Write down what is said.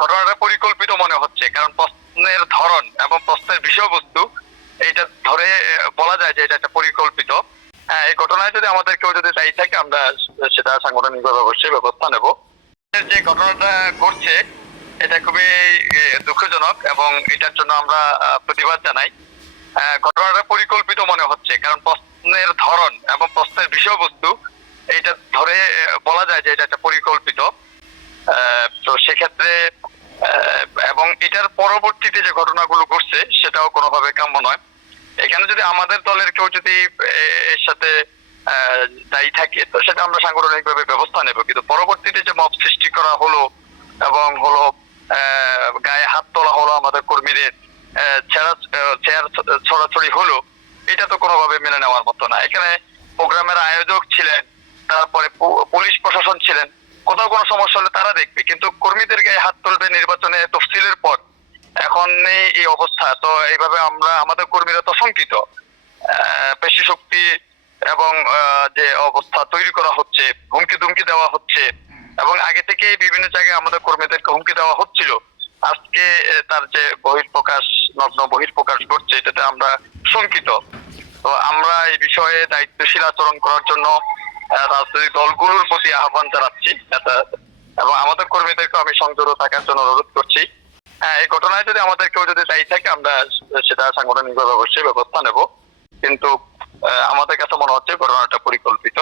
ঘটনাটা পরিকল্পিত মনে হচ্ছে, কারণ প্রশ্নের ধরন এবং প্রশ্নের বিষয়বস্তু এইটা ধরে বলা যায় যে এটা একটা পরিকল্পিত। এই ঘটনায় যদি আমাদের কেউ যদি দায়ী থাকে, আমরা সেটা সাংগঠনিকভাবে অবশ্যই ব্যবস্থা নেব। যে ঘটনাটা ঘটছে এটা খুবই দুঃখজনক এবং এটার জন্য আমরা প্রতিবাদ জানাই। ঘটনাটা পরিকল্পিত মনে হচ্ছে, কারণ প্রশ্নের ধরন এবং প্রশ্নের বিষয়বস্তু এইটা ধরে বলা যায় যে এটা একটা পরিকল্পিত। তো সেক্ষেত্রে এবং এটার পরবর্তীতে যে ঘটনাগুলো ঘটছে সেটাও কোনোভাবে কাম্য নয়। এখানে যদি আমাদের দলের কেউ যদি এর সাথে দায়ী থাকে, তো সেটা আমরা সাংগঠনিকভাবে ব্যবস্থা নেব। কিন্তু পরবর্তীতে যে মব সৃষ্টি করা হলো এবং হলো গায়ে হাত তোলা হলো, আমাদের কর্মীদের চেয়ার ছড়াছড়ি হলো, এটা তো কোনোভাবে মেনে নেওয়ার মতো না। এখানে প্রোগ্রামের আয়োজক ছিলেন, তারপরে পুলিশ প্রশাসন ছিলেন। কোথাও কোনো সমস্যা হলে তারা দেখবে, কিন্তু কর্মীদের গায়ে হাত তুলবে নির্বাচনে তফসিলের পর। এখন এই অবস্থা, তো এইভাবে আমরা আমাদের কর্মীরা তো শঙ্কিত। পেশি শক্তি এবং যে অবস্থা তৈরি করা হচ্ছে, হুমকি ধুমকি দেওয়া হচ্ছে এবং আগে থেকে বিভিন্ন জায়গায় আমাদের কর্মীদেরকে হুমকি দেওয়া হচ্ছিল। আজকে তার যে বহিঃপ্রকাশ, নগ্ন বহিঃপ্রকাশ ঘটছে, এটাতে আমরা শঙ্কিত। তো আমরা এই বিষয়ে দায়িত্বশীল আচরণ করার জন্য রাজনৈতিক দলগুলোর প্রতি আহ্বান জানাচ্ছি এবং আমাদের কর্মীদেরকে আমি সংযত থাকার জন্য অনুরোধ করছি। এই ঘটনায় যদি আমাদের কেউ যদি দায়ী থাকে, আমরা সেটা সাংগঠনিকভাবে অবশ্যই ব্যবস্থা নেব। কিন্তু আমাদের কাছে মনে হচ্ছে ঘটনাটা পরিকল্পিত।